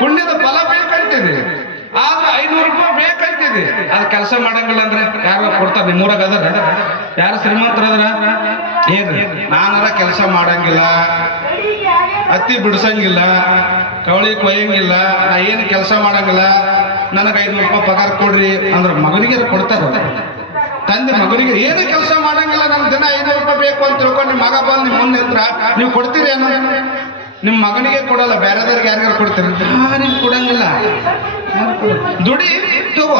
ಪುಣ್ಯದ ಫಲ ಬೇಕಂತಿದೆ. ಆದ್ರೆ ಐನೂರು ರೂಪಾಯಿ ಬೇಕಂತಿದೆ. ಅದು ಕೆಲಸ ಮಾಡಂಗಿಲ್ಲ ಅಂದ್ರೆ ಯಾರು ಕೊಡ್ತಾರ, ನಿಮ್ಮೂರಾಗ ಅದರ? ಯಾರು ಶ್ರೀಮಂತರದ್ರ ಏನ್ರಿ ನಾನರ ಕೆಲಸ ಮಾಡಂಗಿಲ್ಲ. ಹತ್ತಿ ಬಿಡ್ಸಂಗಿಲ್ಲ. ಕವಳಿ ಕೊಯ್ಯಂಗಿಲ್ಲ. ನಾ ಏನು ಕೆಲಸ ಮಾಡಂಗಿಲ್ಲ. ನನಗೆ ಐನೂರು ರೂಪಾಯಿ ಪಗಾರ ಕೊಡ್ರಿ ಅಂದ್ರೆ ಮಗನಿಗೆ ಕೊಡ್ತಾರ? ತಂದೆ ಮಗನಿಗೆ ಏನು ಕೆಲಸ ಮಾಡಂಗಿಲ್ಲ. ನಮ್ಗೆ ದಿನ ಐನೂರು ರೂಪಾಯಿ ಬೇಕು ಅಂತ ತಿಳ್ಕೊಂಡು ನಿಮ್ಮ ಮಗ ಬಂದು ನಿಮ್ಮ ಮುಂದೆ ನೀವು ಕೊಡ್ತೀರಿ ಏನೋ ನಿಮ್ಮ ಮಗನಿಗೆ ಕೊಡಲ್ಲ ಬೇರೆದವ್ರಿಗೆ ಯಾರಿಗಾರು ಕೊಡ್ತೀರಿ ಯಾರಿಗೂ ಕೊಡಂಗಿಲ್ಲ. ದುಡಿ ತಗೋ.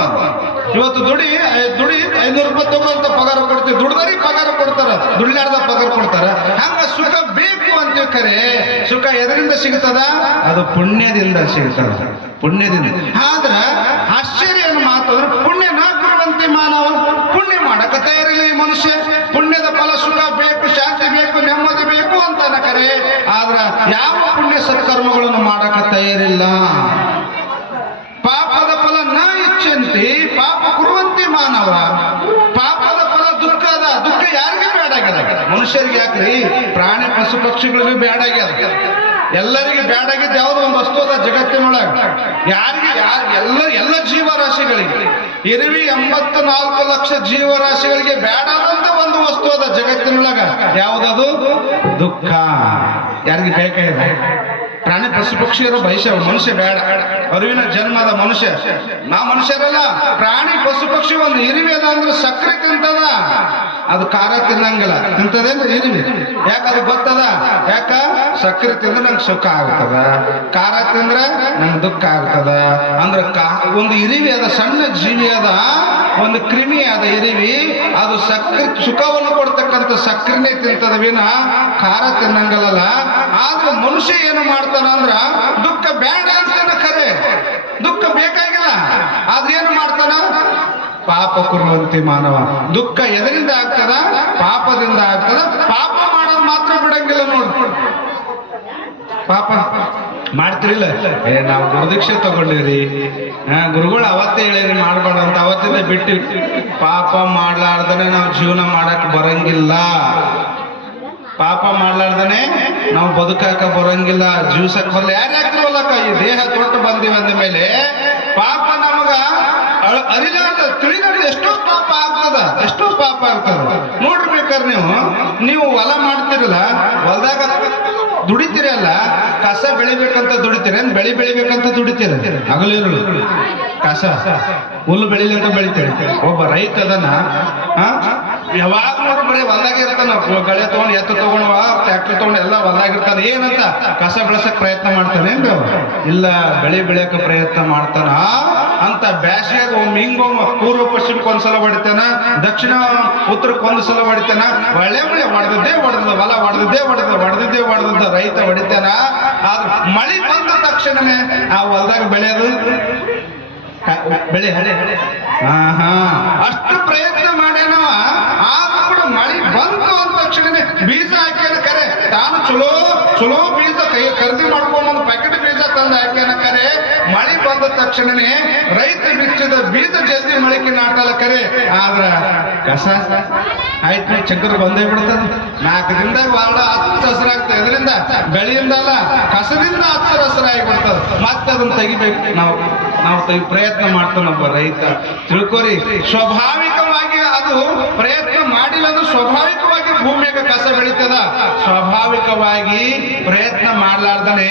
ಇವತ್ತು ದುಡಿ ಐ- ದುಡಿ ಐನೂರು ರೂಪಾಯಿ ತಗೋಂತ ಪಗಾರ ಕೊಡ್ತೀವಿ. ದುಡ್ದವ್ರಿಗೆ ಪಗಾರ ಕೊಡ್ತಾರ ದುಡ್ಲಾರ್ದ ಪಗಾರ ಕೊಡ್ತಾರ. ಹಂಗ ಸುಖ ಬೇಕು ಅಂತೀವಿ ಕರೆ ಸುಖ ಎದರಿಂದ ಸಿಗ್ತದ? ಅದು ಪುಣ್ಯದಿಂದ ಸಿಗ್ತದ. ಪುಣ್ಯದಿಂದ. ಆದ್ರ ಆಶ್ಚರ್ಯ ಮಾತು ಅಂದ್ರೆ ಪುಣ್ಯ ನಾ ಮಾನವ. ಪುಣ್ಯ ಮಾಡಕ ತಯಾರಿಲ್ಲ ಈ ಮನುಷ್ಯ. ಪುಣ್ಯದ ಫಲ ಸುಖ ಬೇಕು ಶಾಂತಿ ಬೇಕು, ನೆಮ್ಮದಿ ಬೇಕು ಅಂತ ನಕರೆ ಆದ್ರ ಯಾವ ಪುಣ್ಯ ಸತ್ಕರ್ಮಗಳನ್ನು ಮಾಡಕ ತಯಾರಿಲ್ಲ. ಪಾಪದ ಫಲ ನ ಇಚ್ಛಂತಿ, ಪಾಪ ಕುರುವಂತಿ ಮಾನವ. ಪಾಪದ ಫಲ ದುಃಖದ ದುಃಖ ಯಾರಿಗೆ ಬೇಡಾಗ್ಯದ ಮನುಷ್ಯರಿಗೆ ಯಾಕ್ರಿ? ಪ್ರಾಣಿ ಪಶು ಪಕ್ಷಿಗಳಿಗೂ ಬೇಡಾಗ್ಯದ ಎಲ್ಲರಿಗೆ ಬೇಡಾಗಿದ್ದು ಯಾವ್ದು ಒಂದು ವಸ್ತು ಅದ ಜಗತ್ತಿನೊಳಗ. ಯಾರಿಗೆ, ಯಾರು, ಎಲ್ಲ ಎಲ್ಲ ಜೀವರಾಶಿಗಳಿಗೆ. ಇರುವಿ ಎಂಬತ್ತು ನಾಲ್ಕು ಲಕ್ಷ ಜೀವರಾಶಿಗಳಿಗೆ ಬೇಡ ವಸ್ತು ಅದ ಜಗತ್ತಿನೊಳಗ ಯಾವುದದು? ದುಃಖ. ಯಾರಿಗೆ ಬೇಕಾಗಿದೆ ಪ್ರಾಣಿ ಪಶು ಪಕ್ಷಿಯರು ಭವಿಷ್ಯ ಮನುಷ್ಯ ಬೇಡ. ಅರಿವಿನ ಜನ್ಮದ ಮನುಷ್ಯ. ನಾ ಮನುಷ್ಯರಲ್ಲ, ಪ್ರಾಣಿ ಪಶು ಪಕ್ಷಿ ಒಂದು ಇರಿವೆ ಅದ ಅಂದ್ರೆ ಸಕ್ಕರೆ ತಿಂತದ ಅದು ಖಾರ ತಿನ್ನಂಗಿಲ್ಲ. ತಿಂತದೇನ್ರಿ ಇರಿವೆ. ಯಾಕ ಅದು ಗೊತ್ತದ? ಯಾಕ? ಸಕ್ಕರೆ ತಿಂದ್ರೆ ನಂಗೆ ಸುಖ ಆಗ್ತದ. ಖಾರ ತಿಂದ್ರೆ ನಂಗೆ ದುಃಖ ಆಗ್ತದ. ಅಂದ್ರೆ ಒಂದು ಇರಿವೆ ಅದ ಸಣ್ಣ ಜೀವಿ ಅದ ಒಂದು ಕ್ರಿಮಿ ಅದ ಇರಿವಿ ಅದು ಸಕ್ಕರೆ, ಸುಖವನ್ನು ಕೊಡ್ತಕ್ಕಂಥ ಸಕ್ಕರೆನೇ ತಿಂತದ ವಿನ ಖಾರ ತಿನ್ನಂಗಲ್ಲ ಆದ್ರೆ ಮನುಷ್ಯ ಏನು ಮಾಡ್ತಾನ ಅಂದ್ರ ದುಃಖ ಬೇಡ ಅಂತಾನ ಖರೆ ದುಃಖ ಬೇಕಾಗಿಲ್ಲ. ಆದ್ರೆ ಏನು ಮಾಡ್ತಾನ? ಪಾಪ ಕುರುವಂತೆ ಮಾನವ. ದುಃಖ ಎದರಿಂದ ಆಗ್ತದ? ಪಾಪದಿಂದ ಆಗ್ತದ? ಪಾಪ ಮಾಡೋದು ಮಾತ್ರ ಬಿಡಂಗಿಲ್ಲ ನೋಡಿ. ಪಾಪ ಮಾಡ್ತಿರಿಲ್ಲ ಏ, ನಾವು ಗುರುದೀಕ್ಷೆ ತಗೊಂಡಿರಿ. ಗುರುಗಳು ಅವತ್ತೇ ಹೇಳಿರಿ ಮಾಡ್ಬಾರ್ದು ಅಂತ ಅವತ್ತಿಂದ ಬಿಟ್ಟು ಪಾಪ ಮಾಡ್ಲಾರ್ದನೆ ನಾವು ಜೀವನ ಮಾಡಕ್ ಬರಂಗಿಲ್ಲ. ಪಾಪ ಮಾಡ್ಲಾರ್ದನೆ ನಾವು ಬದುಕಾಕ ಬರಂಗಿಲ್ಲ. ಜೀವ್ಸಕ್ ಬರಲ್ಲ ಯಾರು ಈ ದೇಹ ತೊಟ್ಟು ಬಂದಿವಿ ಅಂದ ಮೇಲೆ ಪಾಪ ನಮಗ ಅರಿಲಾರ್ದ ತಿಳಿಲಾರ್ದ ಎಷ್ಟೋ ಪಾಪ ಆಗ್ತದ. ಎಷ್ಟೋ ಪಾಪ ಆಗ್ತದ. ನೋಡ್ರಿ ಬೇಕಾದ್ರೆ ನೀವು. ನೀವು ಹೊಲ ಮಾಡ್ತಿರಲ್ಲ, ಹೊಲದಾಗ ದುಡಿತೀರಲ್ಲ ಕಸ ಬೆಳಿಬೇಕಂತ ದುಡಿತೀರಿ ಬೆಳಿ ಬೆಳಿಬೇಕಂತ ದುಡಿತೀರ. ಹಗಲಿರುಳು ಕಸ. ಹುಲ್ಲು ಬೆಳಿಲಿ ಅಂತ ಬೆಳಿತೀರಿ. ಒಬ್ಬ ರೈತ ಅದನ್ನ ಯಾವಾಗ ನೋಡ್ರಿ ಬರೀ ಒಂದಾಗಿರ್ತಾನ ಗಳೆ ತಗೊಂಡು ಎತ್ತು ತಗೊಂಡು ಟ್ಯಾಕ್ಟರ್ ತಗೊಂಡು ಎಲ್ಲ ಒಂದಾಗಿರ್ತಾನೆ ಏನಂತ? ಕಸ ಬೆಳೆಸಕ್ ಪ್ರಯತ್ನ ಮಾಡ್ತಾನೆ. ಇಲ್ಲ, ಬೆಳೆ ಬೆಳೆಯಕ್ಕೆ ಪ್ರಯತ್ನ ಮಾಡ್ತಾನ. ಅಂತ ಬ್ಯಾಸಿಯಾಗ ಒಮ್ಮೆ ಪೂರ್ವ ಪಶ್ಚಿಮಕ್ಕೆ ಒಂದ್ಸಲ ಹೊಡಿತಾನ, ದಕ್ಷಿಣ, ಉತ್ತರಕ್ಕೆ ಒಂದು ಸಲ ಹೊಡಿತಾನ ಒಳ್ಳೆ ಮಳೆ ಹೊಡೆದದ್ದೇ ಹೊಡೆದ ಹೊಲ ಹೊಡೆದದ್ದೇ ಹೊಡೆದ ಹೊಡೆದದ್ದೇ ಹೊಡೆದದ್ದ, ರೈತ ಹೊಡಿತಾನ. ಆದ್ರೆ ಮಳೆ ಬಂದ ತಕ್ಷಣನೇ ಆ ಹೊಲದಾಗ ಬೆಳೆಯೋದು? ಬೆಳೆ ಹಾ ಹಾ. ಅಷ್ಟು ಪ್ರಯತ್ನ ಮಾಡ್ಯಾನವ, ಆದ್ರೂ ಕೂಡ ಮಳೆ ಬಂತು ಅಂದ ತಕ್ಷಣನೇ ಬೀಜ ಹಾಕ್ಯಾನ ಕರೆ. ತಾನು ಚಲೋ ಚಲೋ ಬೀಜ ಕೈ ಖರೀದಿ ಮಾಡ್ಕೊಂಬಂದು ಪ್ಯಾಕೆಟ್ ಬೀಜ ತಂದು ಹಾಕ್ಯಾನ. ಮಳೆ ಬಂದ ತಕ್ಷಣನೇ ರೈತ ಬಿಚ್ಚಿದ ಬೀಜ ಜಲ್ದಿ ಮಳಿಕೆ ನಾಟಲ್ಲ ಕರೆ. ಆದ್ರ ಕಸ ಆಯ್ತು ಚಕ್ರ ಬಂದೇ ಬಿಡ್ತದ. ನಾಲ್ಕು ದಿನದಾಗ ಬಹಳ ಹತ್ತು ಹಸರಾಗ್ತದೆ ಇದರಿಂದ ಬೆಳೆಯಿಂದ ಅಲ್ಲ, ಕಸದಿಂದ ಹತ್ತು ಹಸರಾಗಿ ಬಿಡ್ತದ ಮತ್ತೆ ಅದನ್ನ ತೆಗಿಬೇಕು ನಾವು. ನಾವು ತೆಗಿ ಪ್ರಯತ್ನ ಮಾಡ್ತಾನೊಬ್ಬ ರೈತ. ತಿಳ್ಕೊರಿ, ಸ್ವಾಭಾವಿಕವಾಗಿ ಅದು ಪ್ರಯತ್ನ ಮಾಡಿಲ್ಲ ಅಂದ್ರೆ ಸ್ವಾಭಾವಿಕವಾಗಿ ಭೂಮಿಯಾಗ ಕಸ ಬೆಳೀತದ? ಸ್ವಾಭಾವಿಕವಾಗಿ ಪ್ರಯತ್ನ ಮಾಡಲಾರ್ದನೆ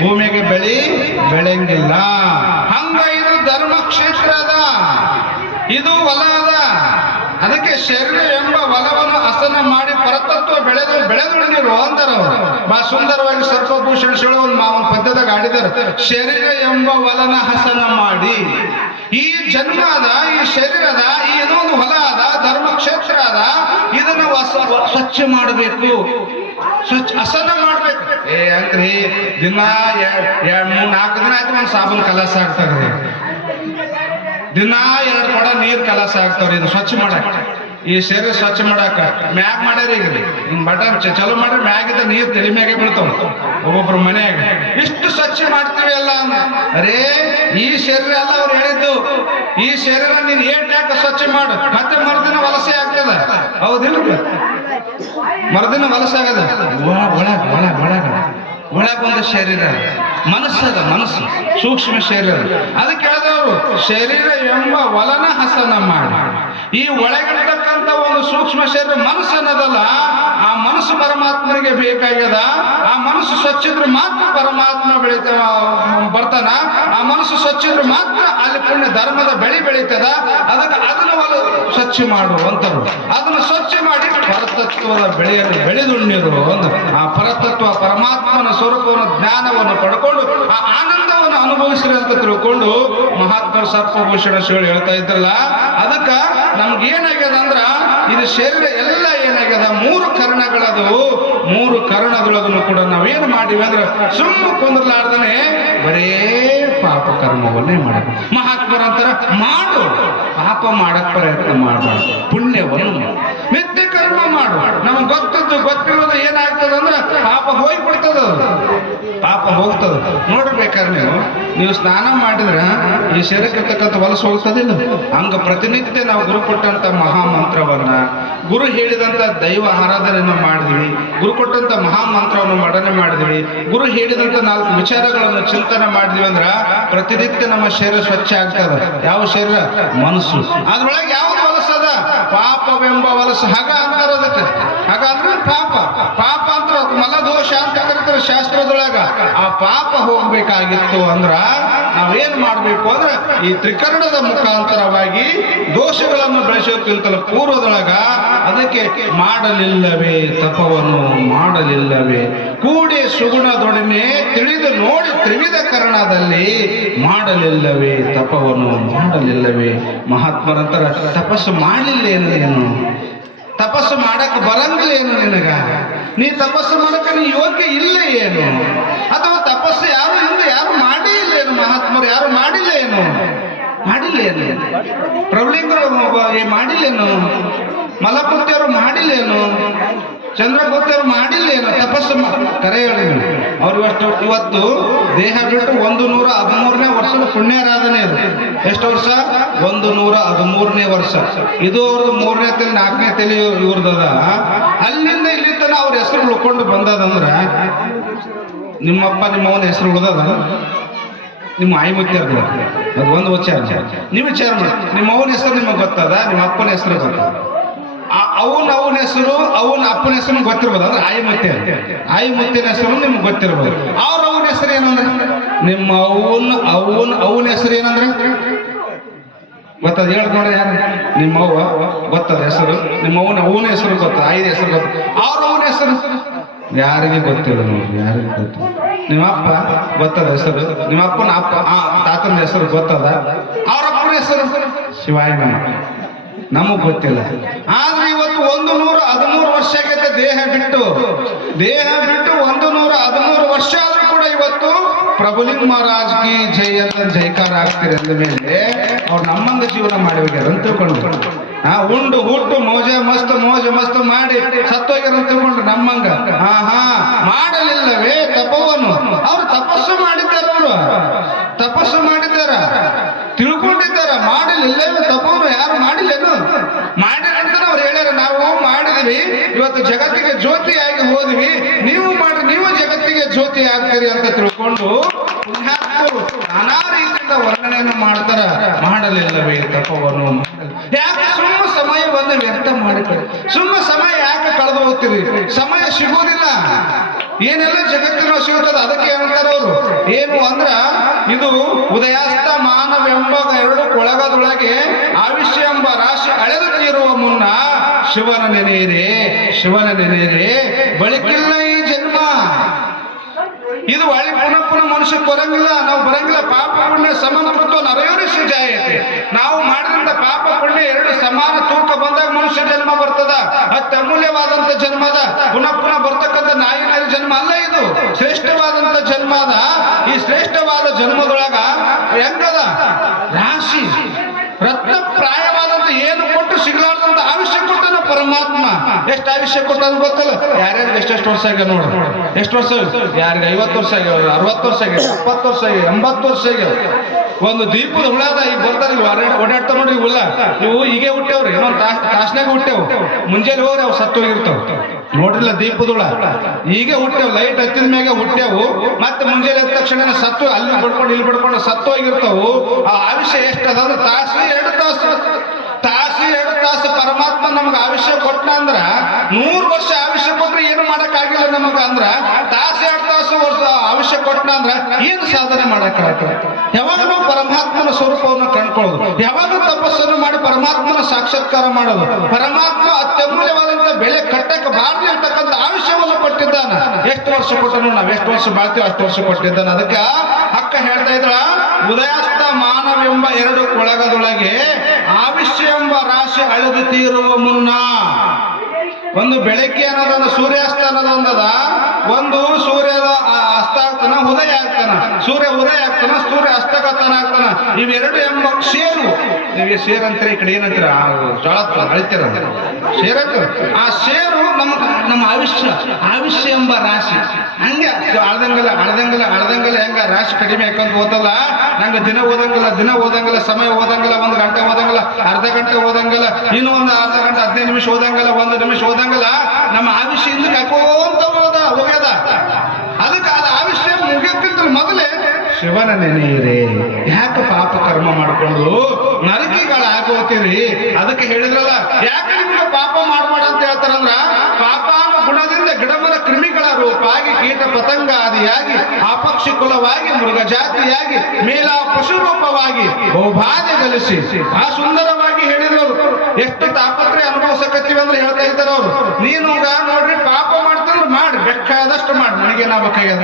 ಭೂಮಿಗೆ ಬೆಳಿ ಬೆಳೆಯಂಗಿಲ್ಲ ಹಂಗ ಇದು ಧರ್ಮ ಕ್ಷೇತ್ರ ಅದ. ಇದು ಹೊಲ ಅದ. ಅದಕ್ಕೆ ಶರೀರ ಎಂಬ ಹೊಲವನ್ನು ಹಸನ ಮಾಡಿ ಪರತತ್ವ ಬೆಳೆದು ಬೆಳೆದುಳಿದಿರು ಅಂತಾರ ಅವರು ಬಹಳ ಸುಂದರವಾಗಿ ಸರ್ಪಭೂಷಣ ಮಾವನ ಪದ್ಯದಾಗ ಆಡಿದಾರೆ ಶರೀರ ಎಂಬ ಹೊಲನ ಹಸನ ಮಾಡಿ ಈ ಜನ್ಮ ಅದ, ಈ ಶರೀರ ಅದ, ಈ ಏನೋ ಒಂದು ಹೊಲ ಅದ, ಧರ್ಮ ಕ್ಷೇತ್ರ ಅದ, ಇದನ್ನ ಸ್ವಚ್ಛ ಮಾಡಬೇಕು. ಸ್ವಚ್ಛ ಹಸನ ಮಾಡ್ಬೇಕು. ಏ ಅಂತ್ರಿ ದಿನ ಎರಡ್ ಮೂರ್ ನಾಲ್ಕು ದಿನ ಆಯ್ತು ಒಂದು ಸಾಬೂನ್ ಕಲಸ ಆಗ್ತದ್ರಿ ದಿನ ಎರಡು ಕೊಡ ನೀರ್ ಕಲಸ ಆಗ್ತಾವ್ರಿ, ಇದು ಸ್ವಚ್ಛ ಮಾಡಕ್ ಈ ಶರೀರ ಸ್ವಚ್ಛ ಮಾಡಾಕ. ಮ್ಯಾಗ್ ಮಾಡ್ಯಾರ ಈಗ ಹಿಂಗ್ ಬಟನ್ ಚಲೋ ಮಾಡ್ರಿ ಮ್ಯಾಗಿದ್ದ ನೀರು ತಲೆ ಮ್ಯಾಗೆ ಬೀಳ್ತಾವ. ಒಬ್ಬೊಬ್ರು ಮನೆಯಾಗ. ಇಷ್ಟು ಸ್ವಚ್ಛ ಮಾಡ್ತೀವಿ ಅಲ್ಲ ಅರೇ, ಈ ಶರೀರ ಅಲ್ಲ ಅವ್ರು ಹೇಳಿದ್ದು. ಈ ಶರೀರ ನೀನ್ ಏಟ್ ಯಾಕೆ ಸ್ವಚ್ಛ ಮಾಡು? ಮತ್ತೆ ಮರುದಿನ ವಲಸೆ ಆಗ್ತದ. ಹೌದಿಲ್ಲ ಮರುದಿನ ವಲಸೆ ಆಗದ? ಒಳಗ ಒಳಗ ಒಳಗ. ಒಳಗ ಒಂದು ಶರೀರ ಮನಸ್ಸದ ಮನಸ್ಸು. ಸೂಕ್ಷ್ಮ ಶರೀರ ಅದಕ್ಕೆ ಹೇಳಿದವರು, ಶರೀರ ಎಂಬ ವಲನ ಹಸನ ಮಾಡಿ. ಈ ಒಳಗಿರ್ತಕ್ಕಂಥ ಒಂದು ಸೂಕ್ಷ್ಮ ಶರೀರ ಮನಸ್ಸು ಅನ್ನೋದಲ್ಲ ಆ ಮನಸ್ಸು ಪರಮಾತ್ಮನಿಗೆ ಬೇಕಾಗ್ಯದ, ಆ ಮನಸ್ಸು ಸ್ವಚ್ಛಿದ್ರೆ ಮಾತ್ರ ಪರಮಾತ್ಮ ಬೆಳಿತ ಬರ್ತಾನ, ಆ ಮನಸ್ಸು ಸ್ವಚ್ಛಿದ್ರೆ ಮಾತ್ರ ಅಲ್ಲಿ ಪುಣ್ಯ ಧರ್ಮದ ಬೆಳಿ ಬೆಳೀತದ, ಅದಕ್ಕೆ ಅದನ್ನ ಒಂದು ಸ್ವಚ್ಛ ಮಾಡು ಅಂತರು. ಅದನ್ನ ಸ್ವಚ್ಛ ಮಾಡಿ ಪರತತ್ವದ ಬೆಳೆಯನ್ನು ಬೆಳೆದುಣ್ಣಿರು ಒಂದು ಆ ಪರತತ್ವ ಪರಮಾತ್ಮನ ಸ್ವರೂಪವನ್ನು ಜ್ಞಾನವನ್ನು ಪಡ್ಕೊಂಡು ಆ ಆನಂದವನ್ನು ಅನುಭವಿಸ್ರಿ ಅಂತ ತಿಳ್ಕೊಂಡು ಮಹಾತ್ಮ ಸರ್ಪಭೂಷಣ ಶಿವಳು ಹೇಳ್ತಾ ಇದ್ದಲ್ಲ ಅದಕ್ಕ ನಮ್ಗೆ ಏನಾಗ್ಯದ ಅಂದ್ರ ಇದು ಶರೀರ ಎಲ್ಲ ಏನಾಗ್ಯದ? ಮೂರು ಕರ್ಣಗಳದು, ಮೂರು ಕರ್ಣಗಳದನ್ನು ಕೂಡ ನಾವೇನು ಮಾಡಿವಿ ಅಂದ್ರೆ ಸುಮ್ಮ ಕುಂದ್ರಲಾರ್ದನೆ ಬರೇ ಪಾಪ ಕರ್ಮವನ್ನೇ ಮಾಡ ಮಹಾತ್ಮರಂತರ ಮಾಡು, ಪಾಪ ಮಾಡಕ್ ಪ್ರಯತ್ನ ಮಾಡಬಾರ್ದು ಪುಣ್ಯವನ್ನು ನಿತ್ಯ ಕರ್ಮ ಮಾಡು. ನಮ್ಗೆ ಗೊತ್ತದ್ದು ಗೊತ್ತಿರೋದು ಏನಾಗ್ತದೆ ಅಂದ್ರೆ ಪಾಪ ಹೋಗ್ಬಿಡ್ತದ ಅದು. ಪಾಪ ಹೋಗ್ತದ. ನೋಡ್ಬೇಕಾದ್ರೆ ನೀವು ನೀವು ಸ್ನಾನ ಮಾಡಿದ್ರೆ ಈ ಶರೀರಕ್ಕಿರ್ತಕ್ಕಂಥ ಹೊಲಸು ಹೋಗ್ತದಿಲ್ಲ ಹಂಗ ಪ್ರತಿನಿತ್ಯ ನಾವು ಗುರು ಕೊಟ್ಟಂತ ಮಹಾಮಂತ್ರವನ್ನ, ಗುರು ಹೇಳಿದಂತ ದೈವ ಆರಾಧನೆಯನ್ನು ಮಾಡಿದ್ವಿ, ಗುರು ಕೊಟ್ಟಂತ ಮಹಾಮಂತ್ರವನ್ನು ಮಡನೆ ಮಾಡಿದ್ವಿ, ಗುರು ಹೇಳಿದಂತ ನಾಲ್ಕು ವಿಚಾರಗಳನ್ನು ಚಿಂತನೆ ಮಾಡಿದ್ವಿ ಅಂದ್ರ ಪ್ರತಿನಿತ್ಯ ನಮ್ಮ ಶರೀರ ಸ್ವಚ್ಛ ಆಗ್ತದ. ಯಾವ ಶರೀರ? ಮನಸ್ಸು. ಅದ್ರೊಳಗೆ ಯಾವ್ದು ಹೊಲಸದ ಪಾಪವೆಂಬ ವಲಸು, ಹಗ ಅಂತಾರ ಅದಕ್ಕೆ. ಹಗ ಅಂದ್ರೆ ಪಾಪ. ಪಾಪ ಅಂತ ಮಲದೋಷ ಅಂತ ಕರೀತಾರೆ ಶಾಸ್ತ್ರದೊಳಗ. ಆ ಪಾಪ ಹೋಗ್ಬೇಕಾಗಿತ್ತು ಅಂದ್ರ ನಾವೇನ್ ಮಾಡ್ಬೇಕು ಅಂದ್ರೆ ಈ ತ್ರಿಕರಣದ ಮುಖಾಂತರವಾಗಿ ದೋಷಗಳನ್ನು ಬೆಳೆಸೋಕ್ಕಿಂತಲೂ ಪೂರ್ವದೊಳಗ ಅದಕ್ಕೆ ಮಾಡಲಿಲ್ಲವೇ ತಪವನು ಮಾಡಲಿಲ್ಲವೇ. ಕೂಡಿ ಸುಗುಣದೊಡನೆ ತಿಳಿದು ನೋಡಿ ತ್ರಿವಿಧ ಕರಣದಲ್ಲಿ ಮಾಡಲಿಲ್ಲವೇ ತಪವನು ಮಾಡಲಿಲ್ಲವೇ. ಮಹಾತ್ಮರಂತರ ತಪಸ್ಸು ಮಾಡಲಿಲ್ಲೇನು ನೀನು? ತಪಸ್ಸು ಮಾಡಕ್ಕೆ ಬರಂಗಿಲ್ಲ ಏನು ನಿನಗ? ನೀ ತಪಸ್ಸು ಮಾಡಕ್ಕೆ ನೀ ಯೋಗ್ಯ ಇಲ್ಲ ಏನು? ಅಥವಾ ತಪಸ್ಸು ಯಾರು ಇಂದು ಯಾರು ಮಾಡೇ ಇಲ್ಲ ಏನು ಮಹಾತ್ಮರು ಯಾರು ಮಾಡಿಲ್ಲ ಏನು ಮಾಡಿಲ್ಲ ಏನು ಪ್ರಭುಲಿಂಗರು ಮಾಡಿಲ್ಲೇನು? ಮಲಪುತ್ತಿಯವರು ಮಾಡಿಲ್ಲೇನು? ಚಂದ್ರಗುಪ್ತರು ಮಾಡಿಲ್ಲೇನು? ತಪಸ್ಸು ಕರೆ ಹೇಳಿ. ಅವ್ರು ಇವತ್ತು ಇವತ್ತು ದೇಹ ಬಿಟ್ಟು ಒಂದು ನೂರ ಹದಿಮೂರನೇ ವರ್ಷದ ಪುಣ್ಯಾರಾಧನೆ ಅದು ಎಷ್ಟು ವರ್ಷ? ಒಂದು ನೂರ ಹದಿಮೂರನೇ ವರ್ಷ. ಇದು ಅವ್ರದ್ದು ಮೂರನೇ ತಲೆ, ನಾಲ್ಕನೇ ತಲೆ ಇವ್ರದದ ಅಲ್ಲಿಂದ ಇಲ್ಲಿ ತನ ಅವ್ರ ಹೆಸರು ಉಳ್ಕೊಂಡು ಬಂದದಂದ್ರ ನಿಮ್ಮಪ್ಪ, ನಿಮ್ಮವನ ಹೆಸರು ಉಳ್ದದ? ನಿಮ್ಮ ಆಯಿ ಮುತ್ಯ ಅದು ಒಂದು ವಿಚಾರ. ನೀವು ವಿಚಾರ ಮಾಡಿ. ನಿಮ್ಮ ಅವನ ಹೆಸರು ನಿಮಗೆ ಗೊತ್ತದ? ನಿಮ್ಮ ಅಪ್ಪನ ಹೆಸರು ಗೊತ್ತದ? ಅವನ ಅವನ ಹೆಸರು, ಅವನ ಅಪ್ಪನ ಹೆಸರು ಗೊತ್ತಿರ್ಬೋದು. ಅಂದ್ರೆ ಆಯಿ ಮುತ್ತೆ ಆಯಿ ಮುತ್ತಿನ ಹೆಸರು ನಿಮ್ಗೆ ಗೊತ್ತಿರ್ಬೋದು. ಅವ್ರ ಅವನ ಹೆಸರು ಏನಂದ್ರೆ ನಿಮ್ಮ ಅವನ ಅವನ ಅವನ ಹೆಸರು ಏನಂದ್ರೆ ಗೊತ್ತದ? ಹೇಳ್ಕೊಂಡ್ರೆ ಯಾರು? ನಿಮ್ಮ ಅವ್ವ, ಗೊತ್ತದ ಹೆಸರು? ನಿಮ್ಮ ಅವನ ಅವನ ಹೆಸರು ಗೊತ್ತ ಐದು ಹೆಸರು ಗೊತ್ತ ಅವ್ರ ಅವನ ಹೆಸರು? ಯಾರಿಗೆ ಗೊತ್ತಿಲ್ಲ ನೋಡಿ ಯಾರಿಗೆ ಗೊತ್ತಿಲ್ಲ ನಿಮ್ಮ ಅಪ್ಪ ಗೊತ್ತದ ಹೆಸರು? ನಿಮ್ಮ ಅಪ್ಪನ ಅಪ್ಪ ತಾತನ ಹೆಸರು ಗೊತ್ತದ? ಅವ್ರ ಅಪ್ಪನ ಹೆಸರು? ಶಿವಾಯ ನಮಗ್ ಗೊತ್ತಿಲ್ಲ. ಆದ್ರೆ ಇವತ್ತು ಒಂದು ನೂರ ಹದಿಮೂರು ವರ್ಷ ಆಗೈತೆ ದೇಹ ಬಿಟ್ಟು. ದೇಹ ಬಿಟ್ಟು ಒಂದು ನೂರ ಹದಿಮೂರು ವರ್ಷ ಆದ್ರೂ ಕೂಡ ಇವತ್ತು ಪ್ರಭುಲಿಂಗ ಮಹಾರಾಜ್ ಕಿ ಜೈ ಅಂತ ಜೈಕಾರ ಆಗ್ತೀರಿ ಅಂದ ಮೇಲೆ ಅವ್ರು ನಮ್ಮಂಗ ಜೀವನ ಮಾಡಿ ಹೋಗ್ಯಾರ ಅಂತ ತಿಳ್ಕೊಂಡು. ಆ ಉಂಡು, ಹುಟ್ಟು, ಮೋಜ, ಮಸ್ತ್ ಮೋಜ, ಮಸ್ತ್ ಮಾಡಿ ಸತ್ತೋಗ್ಯಾರ ಅಂತ ನಮ್ಮಂಗ. ಹಾ ಹಾ, ಮಾಡಲಿಲ್ಲವೇ ತಪವನ್ನು ಅವ್ರು ತಪಸ್ಸು ಮಾಡಿದ್ದಾರ ತಪಸ್ಸು ಮಾಡಿದ್ದಾರ. ತಿಳ್ಕೊಂಡಿದ್ದಾರ. ಮಾಡಲಿಲ್ಲವೇ ತಪವನ್ನು ಯಾರು ಮಾಡಿಲ್ಲೇನು ಮಾಡಿರಂತ ಅವ್ರು ಹೇಳ್ಯಾರ ನಾವು ಮಾಡಿದ್ವಿ ಇವತ್ತು ಜಗತ್ತಿಗೆ ಜ್ಯೋತಿಯಾಗಿ ಹೋದ್ವಿ. ನೀವು ಮಾಡಿ, ನೀವು ಜಗತ್ತಿಗೆ ಜ್ಯೋತಿ ಆಗ್ತೀರಿ ಅಂತ ತಿಳ್ಕೊಂಡು ನಾನಾ ರೀತಿಯಿಂದ ವರ್ಣನೆಯನ್ನು ಮಾಡ್ತಾರ. ಮಾಡಲಿಲ್ಲವೇ ತಪವನ್ನು ಯಾಕೆ? ಸುಮ್ಮ ಸಮಯವನ್ನು ವ್ಯರ್ಥ ಮಾಡಿಕೊಳ್ಳಿ. ಸುಮ್ಮ ಸಮಯ ಯಾಕೆ ಕಳೆದು ಹೋಗ್ತೀರಿ? ಸಮಯ ಸಿಗೋದಿಲ್ಲ ಏನೆಲ್ಲ ಜಗತ್ತಿನ ಸಿಗುತ್ತದೆ ಅದಕ್ಕೆ ಹೇಳ್ತಾರೆ ಅವರು. ಏನು ಅಂದ್ರ, ಇದು ಉದಯಾಸ್ತ ಮಾನವೆಂಬ ಎರಡು ಕೊಳಗದೊಳಗೆ ಆವಿಷ್ಯ ಎಂಬ ರಾಶಿ ಅಳೆದು ತೀರುವ ಮುನ್ನ ಶಿವನ ನೆನೆಯಿರಿ ಶಿವನ ನೆನೆಯಿರಿ. ಬಳಿಕಿಲ್ಲ ಇದು ಹೊಳ್ಳಿ ಪುನಃ ಪುನಃ ಮನುಷ್ಯ ಬರಂಗಿಲ್ಲ ನಾವು ಬರಂಗಿಲ್ಲ. ಪಾಪ ಪುಣ್ಯ ಸಮಾನೃತ್ವ ನರಯೋನಿಷ ಜಾಯತೆ ನಾವು ಮಾಡಿದಂತ ಪಾಪ ಪುಣ್ಯ ಎರಡು ಸಮಾನ ತೂಕ ಬಂದಾಗ ಮನುಷ್ಯ ಜನ್ಮ ಬರ್ತದ. ಅತ್ಯಮೂಲ್ಯವಾದಂತ ಜನ್ಮದ ಪುನಃ ಪುನಃ ಬರ್ತಕ್ಕಂಥ ನಾಯಿ ನಾಯಿ ಜನ್ಮ ಅಲ್ಲ ಇದು. ಶ್ರೇಷ್ಠವಾದಂತ ಜನ್ಮ ಅದ. ಈ ಶ್ರೇಷ್ಠವಾದ ಜನ್ಮದೊಳಗ ಹೆಂಗದ? ರಾಶಿ. ರತ್ನ ಪ್ರಾಯವಾದಂತ ಏನು ಕೊಟ್ಟು ಸಿಗಲಾರ್ದಂತ ಆವಿಷ್ಯ ಕೊಟ್ಟನ ಪರಮಾತ್ಮ. ಎಷ್ಟು ಆವಿಷ್ಯ ಕೊಟ್ಟನು ಗೊತ್ತಲ್ಲ? ಯಾರ್ಯಾರು ಎಷ್ಟೆಷ್ಟು ವರ್ಷ ಆಗ ನೋಡ್ರಿ ಎಷ್ಟು ವರ್ಷ ಯಾರಿಗೆ ಐವತ್ತು ವರ್ಷ ಆಗ್ಯಾವ ಅರವತ್ತು ವರ್ಷ ಆಗ್ಯಾವ ಎಪ್ಪತ್ತು ವರ್ಷ ಆಗ್ಯಾವ ಎಂಬತ್ತು ವರ್ಷ ಆಗ್ಯಾವ ಒಂದು ದೀಪದ ಹುಳದ ಈಗ ಬರ್ತಾರೆ ಓಡಾಡ್ತಾ ನೋಡ್ರಿ ಇವೆಲ್ಲ ಇವು ಹೀಗೆ ಹುಟ್ಟೇವ್ರಿ, ಇನ್ನೊಂದು ತಾಸ್ ತಾಸ್ನಾಗ ಹುಟ್ಟೇವು. ಮುಂಜಾನೆ ಹೋಗ್ರಿ ಅವು ಸತ್ತು ಹೋಗಿರ್ತಾವ ನೋಡ್ರಿಲ್ಲ ದೀಪದುಳ ಹೀಗೆ ಹುಟ್ಟೇವು, ಲೈಟ್ ಹತ್ತಿದ ಮ್ಯಾಗ ಹುಟ್ಟೆವು. ಮತ್ತೆ ಮುಂಜಾನೆ ಎದ್ದ ತಕ್ಷಣ ಸತ್ತು, ಅಲ್ಲಿ ಬಡ್ಕೊಂಡು, ಇಲ್ಲಿ ಬಡ್ಕೊಂಡು ಸತ್ತು ಹೋಗಿರ್ತಾವು ಆ ಆಯುಷ್ಯ ಎಷ್ಟದ ಅಂದ್ರೆ ತಾಸು ಎರಡು ತಾಸು. ತಾಸು ಎರಡು ತಾಸು ಪರಮಾತ್ಮ ನಮ್ಗೆ ಆಯುಷ್ಯ ಕೊಟ್ಟ ಅಂದ್ರ, ನೂರು ವರ್ಷ ಆಯುಷ್ಯ ಕೊಟ್ರೆ ಏನು ಮಾಡಕ್ಕಾಗಿಲ್ಲ ನಮಗ ಅಂದ್ರ, ತಾಸ ಎರಡ್ ತಾಸು ವರ್ಷ ಆಯುಷ್ಯ ಕೊಟ್ಟ ಅಂದ್ರ ಏನು ಸಾಧನೆ ಮಾಡಕ್ ಯಾವಾಗ ನಾವು ಪರಮಾತ್ಮನ ಸ್ವರೂಪವನ್ನು ಕಂಡ್ಕೊಳ್ಳೋದು. ಯಾವಾಗ ತಪಸ್ಸನ್ನು ಮಾಡಿ ಪರಮಾತ್ಮನ ಸಾಕ್ಷಾತ್ಕಾರ ಮಾಡೋದು. ಪರಮಾತ್ಮ ಅತ್ಯಮೂಲ್ಯವಾದಂತ ಬೆಳೆ ಕಟ್ಟಕ್ಕೆ ಬಾರ್ದು ಅಂತಕ್ಕಂಥ ಆಯುಷ್ಯವನ್ನು ಕೊಟ್ಟಿದ್ದಾನ. ಎಷ್ಟು ವರ್ಷ ಕೊಟ್ಟನು ನಾವು, ಎಷ್ಟು ವರ್ಷ ಬಾಳ್ತೀವಿ, ಅಷ್ಟು ವರ್ಷ ಕೊಟ್ಟಿದ್ದಾನ. ಅದಕ್ಕೆ ಅಕ್ಕ ಹೇಳ್ತಾ ಇದ್ರ ಉದಯಾಸ್ತ ಮಾನವೆಂಬ ಎರಡು ಕೊಳಗದೊಳಗೆ ಆವಿಷ್ಯ ಎಂಬ ರಾಶಿ ಅಳೆದು ತೀರುವ ಮುನ್ನ ಒಂದು ಬೆಳಗ್ಗೆ ಅನ್ನೋದೊಂದು ಸೂರ್ಯಾಸ್ತ ಅನ್ನೋದೊಂದದ ಒಂದು ಸೂರ್ಯದ ಅಸ್ತ ಆಗ್ತಾನ ಉದಯ ಆಗ್ತಾನ. ಸೂರ್ಯ ಉದಯ ಆಗ್ತಾನ, ಸೂರ್ಯ ಅಸ್ತಗತನ ಆಗ್ತಾನ. ಇವೆರಡು ಎಂಬ ಸೇರು. ನಿಮಗೆ ಸೇರ್ ಈ ಕಡೆ ಏನಂತೀರ? ಜಳತ್ವ ಜೋಳ ಅಳಿತೀರ ಸೇರ್ ಆ ಸೇರು ನಮ್ಮ ನಮ್ಮ ಆವಿಷ್ಯ ಆವಿಷ್ಯ ಎಂಬ ರಾಶಿ. ಹಂಗೆ ಅಳ್ದಂಗಲ್ಲ ಅಳ್ದಂಗಲ್ಲ ಅಳ್ದಂಗಲ್ಲ ಹೆಂಗ ರಾಶಿ ಕಡಿಮೆ ಯಾಕಂತ ಓದಲ್ಲ ನಂಗೆ ದಿನ ಓದಂಗಿಲ್ಲ ದಿನ ಓದಂಗಲ್ಲ ಸಮಯ ಓದಂಗಲ್ಲ ಒಂದು ಗಂಟೆ ಓದಂಗಲ್ಲ ಅರ್ಧ ಗಂಟೆ ಓದಂಗಲ್ಲ ಇನ್ನೂ ಒಂದು ಅರ್ಧ ಗಂಟೆ ಹದಿನೈದು ನಿಮಿಷ ಓದಂಗಲ್ಲ ಒಂದು ನಿಮಿಷ ಓದಂಗಿಲ್ಲ ನಮ್ಮ ಆವಿಷ್ಯ ಹಿಂದಕ್ಕೆ ಹಾಕೋಂತ ಹೋಗ್ಯದ? ಅದಕ್ಕೆ ಮೊದಲೇ. ಶಿವನ ನೆನೆಯಿರಿ. ಯಾಕೆ ಪಾಪ ಕರ್ಮ ಮಾಡಿಕೊಂಡು ನರಕಿಗಳಾಗೋತೀರಿ ಅದಕ್ಕೆ ಹೇಳಿದ್ರಲ್ಲ, ಯಾಕೆ ನಿಮ್ಗೆ ಪಾಪ ಮಾಡ್ಬೇಡ ಅಂತ ಹೇಳ್ತಾರಂದ್ರ, ಪಾಪಾನು ಗುಣದಿಂದ ಗಿಡಮರ ಕ್ರಿಮಿಗಳ ರೂಪಾಗಿ ಕೀಟ ಪತಂಗ ಆದಿಯಾಗಿ ಆಪಕ್ಷಿ ಕುಲವಾಗಿ ಮೃಗ ಜಾತಿಯಾಗಿ ಮೇಲ ಪಶು ರೂಪವಾಗಿ ಬಹುಭಾದೆ ಗಳಿಸಿ ಆ ಸುಂದರವಾಗಿ ಹೇಳಿದ್ರು. ಎಷ್ಟು ತಾಪತ್ರೆ ಅನುಭವಿಸಕತ್ತೀವಿ ಅಂದ್ರೆ ಹೇಳ್ತಾ ಇದ್ದಾರೆ ಅವರು ನೀನು ನೋಡ್ರಿ ಪಾಪ ಬೇಕಾದಷ್ಟು ಮಾಡಿ ನನಗೇನಾಗಬೇಕಾಗ್ಯದ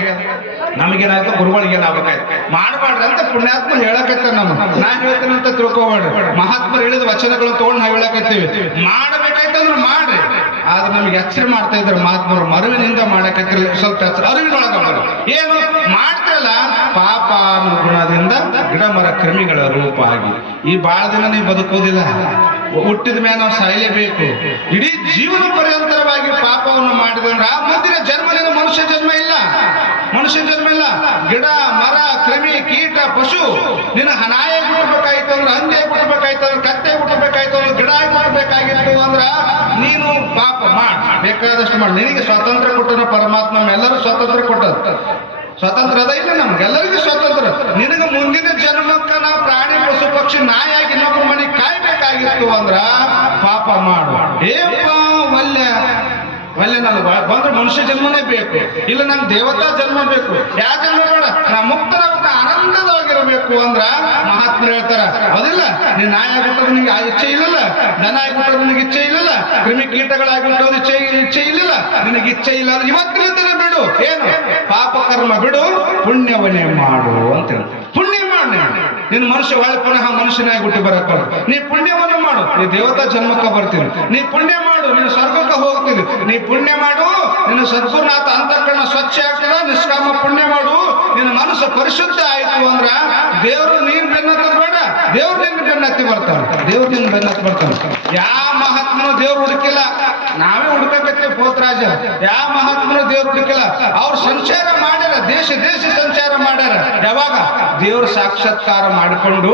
ನಮಗೇನಾಯ್ತು ಗುರುಗಳಿಗೆ ಏನಾಗಬೇಕಾಯ್ತು ಮಾಡಬಾರ್ದು ಅಂತ ಪುಣ್ಯಾತ್ಮ ಹೇಳಕತ್ತ ನಾನು ನಾನು ಹೇಳ್ತೇನೆ ಅಂತ ತಿಳ್ಕೊಬೇಡ್ರಿ. ಮಹಾತ್ಮರು ಹೇಳಿದ ವಚನಗಳು ತಗೊಂಡು ನಾವು ಹೇಳಕತ್ತೀವಿ. ಮಾಡಬೇಕಾಯ್ತಂದ್ರೆ ಮಾಡ್ರಿ. ಆದ್ರೆ ನಮ್ಗೆ ಎಚ್ಚರ ಮಾಡ್ತಾ ಇದ್ದಾರೆ ಮಹಾತ್ಮರು. ಮರುವಿನಿಂದ ಮಾಡಕತ್ತಿರಲಿಲ್ಲ. ಸ್ವಲ್ಪ ಎಚ್ಚರ ಮಾಡ್ತಾ ಏನು? ಮಾಡ್ತಿರಲ್ಲ. ಪಾಪ ಗುಣದಿಂದ ಗಿಡ ಮರ ಕ್ರಿಮಿಗಳ ರೂಪ ಆಗಿ. ಈ ಬಾಳ ದಿನ ನೀವು ಬದುಕೋದಿಲ್ಲ ಹುಟ್ಟಿದ ಮೇಲೆ ನಾವು ಸಾಯಲೇಬೇಕು. ಇಡೀ ಜೀವನ ಪರ್ಯಂತರವಾಗಿ ಪಾಪವನ್ನು ಮಾಡಿದಂದ್ರ ಮುಂದಿನ ಜನ್ಮ ನಿನ್ನ ಮನುಷ್ಯ ಜನ್ಮ ಇಲ್ಲ. ಮನುಷ್ಯ ಜನ್ಮ ಇಲ್ಲ. ಗಿಡ, ಮರ, ಕ್ರಿಮಿ, ಕೀಟ, ಪಶು, ನಿನ್ನ ಹನಾಯ ಹುಟ್ಟಬೇಕಾಯ್ತು ಅಂದ್ರೆ ಹಂದಿ ಹುಟ್ಟಬೇಕಾಯ್ತು ಅಂದ್ರೆ ಕತ್ತೆ ಹುಟ್ಟಬೇಕಾಯ್ತು ಅಂದ್ರೆ ಗಿಡ ಹುಟ್ಟಬೇಕಾಗಿತ್ತು ಅಂದ್ರ ನೀನು ಪಾಪ ಮಾಡ್. ಬೇಕಾದಷ್ಟು ಮಾಡಿ. ನಿನಗೆ ಸ್ವಾತಂತ್ರ್ಯ ಕೊಟ್ಟನ ಪರಮಾತ್ಮ ಎಲ್ಲರೂ ಸ್ವಾತಂತ್ರ್ಯ ಕೊಟ್ಟದ ಸ್ವಾತಂತ್ರ್ಯ ಅದ ಇಲ್ಲ ನಮ್ಗೆಲ್ಲರಿಗೂ ಸ್ವಾತಂತ್ರ್ಯ. ನಿನಗೆ ಮುಂದಿನ ಜನ್ಮಕ್ಕ ನಾವು ಪ್ರಾಣಿ ಪಶು ಪಕ್ಷಿ ನಾಯಾಗಿ ಇನ್ನೊಬ್ಬರ ಮನೆ ಕಾಯ್ಬೇಕಾಗಿತ್ತು ಅಂದ್ರ ಪಾಪ ಮಾಡು ವಲ್ಯ ಒಳ್ಳೆ ನಾನು ಬಂದ್ರೆ ಮನುಷ್ಯ ಜನ್ಮನೇ ಬೇಕು. ಇಲ್ಲ ನಂಗೆ ದೇವತಾ ಜನ್ಮ ಬೇಕು. ಯಾವ ಜನ್ಮ ಬೇಡ? ನಾ ಮುಕ್ತರಾಗ ಆನಂದವಾಗಿರಬೇಕು ಅಂದ್ರ ಮಹಾತ್ಮ ಹೇಳ್ತಾರ, ಹೌದಿಲ್ಲ? ನೀನ್ ನಾಯಿ ಆಗ್ಬಿಟ್ಟದ ಇಚ್ಛೆ ಇಲ್ಲಲ್ಲ? ದನ ಆಗ್ಬಿಟ್ಟದ ನಿನಗೆ ಇಚ್ಛೆ ಇಲ್ಲಲ್ಲ? ಕ್ರಿಮಿ ಕೀಟಗಳಾಗಿಬಿಟ್ಟು ಇಚ್ಛೆ ಇಚ್ಛೆ ಇಲ್ಲಲ್ಲ? ನಿನಗೆ ಇಚ್ಛೆ ಇಲ್ಲ ಅಂದ್ರೆ ಇವತ್ತಿನ ಬಿಡು. ಏನು? ಪಾಪ ಕರ್ಮ ಬಿಡು, ಪುಣ್ಯವನ್ನೇ ಮಾಡು ಅಂತ ಹೇಳ್ತಾರೆ. ಪುಣ್ಯ ಮಾಡು. ನೀನು. ಮನುಷ್ಯ ಪುನಃ ಮನುಷ್ಯನಾಗಿ ಹುಟ್ಟಿ ಬರಪ್ಪ ನೀ ಪುಣ್ಯವನ್ನು ಮಾಡು. ನೀ ದೇವತಾ ಜನ್ಮಕ್ಕೆ ಬರ್ತೀನಿ. ನೀ ಪುಣ್ಯ ಮಾಡು. ನೀನು ಸ್ವರ್ಗಕ್ಕೆ ಹೋಗ್ತೀನಿ. ನೀ ಪುಣ್ಯ ಮಾಡು. ನಿನ್ನ ಸದ್ಗುರುನಾಥ ಅಂತಃಕರಣ ಸ್ವಚ್ಛ ಆಗ್ತದ. ನಿಷ್ಕಾಮ ಪುಣ್ಯ ಮಾಡು. ನಿನ್ನ ಮನಸ್ಸು ಪರಿಶುದ್ಧ ಆಯ್ತು ಅಂದ್ರ ದೇವ್ರು ನೀನ್ ಬೆನ್ನತ್ತ ಬೇಡ. ದೇವ್ರ ನಿನ್ ಬೆನ್ನತ್ತಿ ಬರ್ತಾನೆ. ದೇವ್ರ ನಿನ್ ಬೆನ್ನತ್ತಿ ಬರ್ತಾನೆ. ಯಾವ ಮಹಾತ್ಮನು ದೇವ್ರು ಹುಡುಕಿಲ್ಲ. ನಾವೇ ಹುಡುಕಕತ್ತೀವಿ ಪೋತರಾಜ. ಯಾವ ಮಹಾತ್ಮನು ದೇವ್ರು ಹುಡುಕಿಲ್ಲ. ಅವ್ರು ಸಂಚಾರ ಮಾಡ್ಯಾರ. ದೇಶ ದೇಶ ಸಂಚಾರ ಮಾಡ್ಯಾರ. ಯಾವಾಗ? ದೇವ್ರ ಸಾಕ್ಷಾತ್ಕಾರ ಮಾಡಿಕೊಂಡು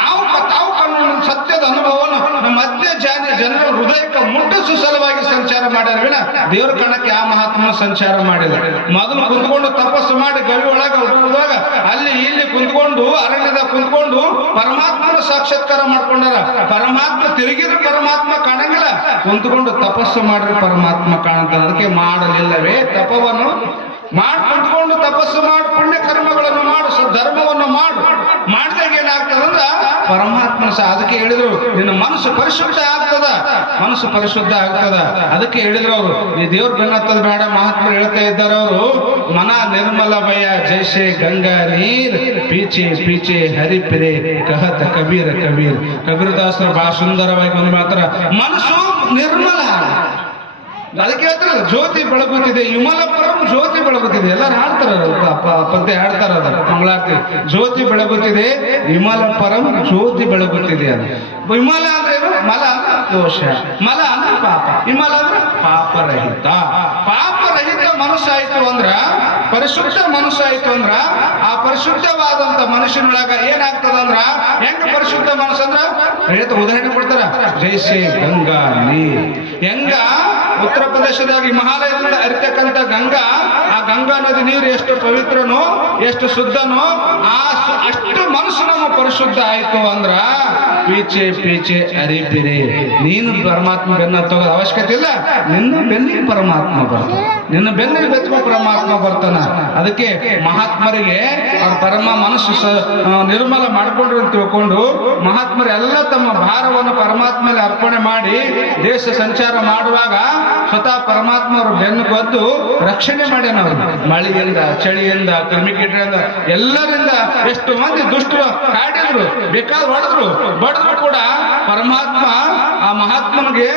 ನಾವು ತಾವು ಕಣ್ಣು ಸತ್ಯದ ಅನುಭವವನ್ನು ನಮ್ಮ ಮಧ್ಯ ಜಾನ ಜನರ ಹೃದಯಕ್ಕೆ ಮುಟ್ಟಿಸು ಸಲುವಾಗಿ ಸಂಚಾರ ವಿನ ದೇವ್ರ ಕಣಕ್ಕೆ ಆ ಮಹಾತ್ಮನ ಸಂಚಾರ ಮಾಡಿಲ್ಲ. ಮೊದಲು ಕುಂತ್ಕೊಂಡು ತಪಸ್ಸು ಮಾಡಿ ಗವಿ ಒಳಗೆ ಹೋದಾಗ ಅಲ್ಲಿ ಇಲ್ಲಿ ಕುಂತ್ಕೊಂಡು ಅರಣ್ಯದ ಕುಂತ್ಕೊಂಡು ಪರಮಾತ್ಮನ ಸಾಕ್ಷಾತ್ಕಾರ ಮಾಡ್ಕೊಂಡಾರ. ಪರಮಾತ್ಮ ತಿರುಗಿದ್ರೆ ಪರಮಾತ್ಮ ಕಾಣಂಗಿಲ್ಲ. ಕುಂತ್ಕೊಂಡು ತಪಸ್ಸು ಮಾಡಿದ್ರೆ ಪರಮಾತ್ಮ ಕಾಣಂಗಿಲ್ಲ ಅದಕ್ಕೆ ಮಾಡಲಿಲ್ಲವೇ ತಪವನ್ನು ಮಾಡಿ ತಪಸ್ಸು ಮಾಡು, ಪುಣ್ಯ ಕರ್ಮಗಳನ್ನು ಮಾಡು ಧರ್ಮವನ್ನು ಮಾಡು. ಮಾಡಿದಾಗ ಏನಾಗ್ತದಂದ್ರ ಪರಮಾತ್ಮ ಸಹ ಅದಕ್ಕೆ ಹೇಳಿದ್ರು, ನಿನ್ನ ಮನಸ್ಸು ಪರಿಶುದ್ಧ ಆಗ್ತದ. ಮನಸ್ಸು ಪರಿಶುದ್ಧ ಆಗ್ತದ. ಅದಕ್ಕೆ ಹೇಳಿದ್ರು ಅವರು, ಈ ದೇವ್ರ ಬೆನ್ನತ್ತದ ಬೇಡ ಮಹಾತ್ಮ ಹೇಳ್ತಾ ಇದ್ದಾರೆ ಅವರು. ಮನ ನಿರ್ಮಲ ಭಯ ಜೈಸೆ ಗಂಗಾ ನೀರ್. ಪೀಚೆ ಪೀಚೆ ಹರಿಪಿರೆ ಕಹತ ಕಬೀರ ಕಬೀರ್. ಕಬೀರದಾಸರು ಬಹಳ ಸುಂದರವಾಗಿ ಒಂದು ಮಾತ್ರ. ಮನಸ್ಸು ನಿರ್ಮಲ. ಅದಕ್ಕೆ ಹೇಳ್ತಾರೆ, ಜ್ಯೋತಿ ಬೆಳಗುತ್ತಿದೆ, ವಿಮಲಪುರಂ ಜ್ಯೋತಿ ಬೆಳಗುತ್ತಿದೆ. ಎಲ್ಲರೂ ಹಾಡ್ತಾರ ಪದ್ಯ ಹಾಡ್ತಾರ ಅದ. ಮಂಗಳಾರತಿ, ಜ್ಯೋತಿ ಬೆಳಗುತ್ತಿದೆ, ವಿಮಲಪುರಂ ಜ್ಯೋತಿ ಬೆಳಗುತ್ತಿದೆ ಅದು ವಿಮಲ ಅಂದ್ರೆ ಮಲ ದೋಷ ಮಲ ಅಂದ್ರೆ ಪಾಪ. ವಿಮಲ ಅಂದ್ರೆ ಪಾಪರಹಿತ. ಪಾಪರಹಿತ ಮನಸ್ಸಾಯ್ತು ಅಂದ್ರ, ಪರಿಶುದ್ಧ ಮನಸ್ಸಾಯ್ತು ಅಂದ್ರ, ಆ ಪರಿಶುದ್ಧವಾದಂತ ಮನುಷ್ಯನೊಳಗ ಏನಾಗ್ತದ ಅಂದ್ರ, ಹೆಂಗ ಪರಿಶುದ್ಧ ಮನಸ್ಸಂದ್ರ ರೈತ ಉದಾಹರಣೆ ಕೊಡ್ತಾರ? ಜೈಸೆ ಗಂಗಾ ನೀರ್. ಹೆಂಗ? ಉತ್ತರ ಪ್ರದೇಶದಾಗ ಹಿಮಾಲಯದಿಂದ ಅರಿತಕ್ಕಂತ ಗಂಗಾ, ಆ ಗಂಗಾ ನದಿ ನೀರು ಎಷ್ಟು ಪವಿತ್ರನೋ, ಎಷ್ಟು ಶುದ್ಧನೋ, ಆ ಅಷ್ಟು ಮನಸ್ಸು ಪರಿಶುದ್ಧ ಆಯ್ತು ಅಂದ್ರ ಪೀಚೆ ಪೀಚೆ ಅರಿಪಿರಿ ನೀನು ಪರಮಾತ್ಮ ಬೆನ್ನ ತಗೋದ ಅವಶ್ಯಕತೆ ಇಲ್ಲ. ನಿನ್ನ ಬೆನ್ನಿಗೆ ಪರಮಾತ್ಮ ಬರ್ತಾನೆ. ನಿನ್ನ ಬೆನ್ನಿಗೆ ಬೆಚ್ಚ ಪರಮಾತ್ಮ ಬರ್ತಾನ. ಅದಕ್ಕೆ ಮಹಾತ್ಮರಿಗೆ ಅವ್ರ ಪರಮ ಮನಸ್ಸು ನಿರ್ಮಲ ಮಾಡ್ಕೊಂಡ್ರು ಅಂತ ತಿಳ್ಕೊಂಡು ಮಹಾತ್ಮರು ಎಲ್ಲ ತಮ್ಮ ಭಾರವನ್ನು ಪರಮಾತ್ಮಲ್ಲಿ ಅರ್ಪಣೆ ಮಾಡಿ ದೇಶ ಸಂಚಾರ ಮಾಡುವಾಗ ಸ್ವತಃ ಪರಮಾತ್ಮ ಅವರು ಬೆನ್ನು ಬದ್ದು ರಕ್ಷಣೆ ಮಾಡ್ಯಾನ ಅವರು. ಮಳೆಯಿಂದ, ಚಳಿಯಿಂದ ಕ್ರಿಮಿಕೀಟದಿಂದ ಎಲ್ಲರಿಂದ ಎಷ್ಟು ಮಂದಿ ದುಷ್ಟರು ಕಾಡಿದ್ರು ಬೇಕಾದ್ರೆ ಹೊಡೆದ್ರು ಬಡಿದ್ರು ಕೂಡ ಪರಮಾತ್ಮ ಆ ಮಹಾತ್ಮನಿಗೆ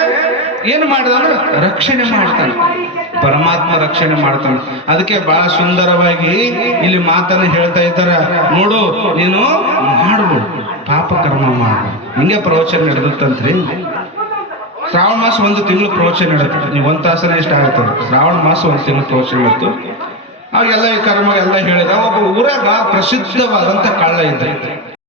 ಏನು ಮಾಡಿದಂದ್ರೆ ರಕ್ಷಣೆ ಮಾಡ್ತಾನೆ. ಪರಮಾತ್ಮ ರಕ್ಷಣೆ ಮಾಡ್ತಾನೆ. ಅದಕ್ಕೆ ಬಹಳ ಸುಂದರವಾಗಿ ಇಲ್ಲಿ ಮಾತನ್ನು ಹೇಳ್ತಾ ಇದ್ದಾರೆ. ನೋಡು, ನೀನು ಮಾಡು ಪಾಪ ಕರ್ಮ ಮಾಡು. ಹಿಂಗೆ ಪ್ರವಚನ ನಡೆದಂತ್ರಿ ಶ್ರಾವಣ ಮಾಸ ಒಂದು ತಿಂಗಳು ಪ್ರವಚನ ನಡೆಯುತ್ತೆ ನೀವು ಒಂದು ತಾಸನೇ ಇಷ್ಟ ಆಗುತ್ತೆ ಶ್ರಾವಣ ಮಾಸ ಒಂದು ತಿಂಗಳು ಪ್ರವಚನ ನಡೆತು ಅವಾಗೆಲ್ಲ ಈ ಕರ್ಮ ಎಲ್ಲ ಹೇಳಿದ, ಒಬ್ಬ ಊರಾಗ ಪ್ರಸಿದ್ಧವಾದಂಥ ಕಳ್ಳ ಇದ್ದ.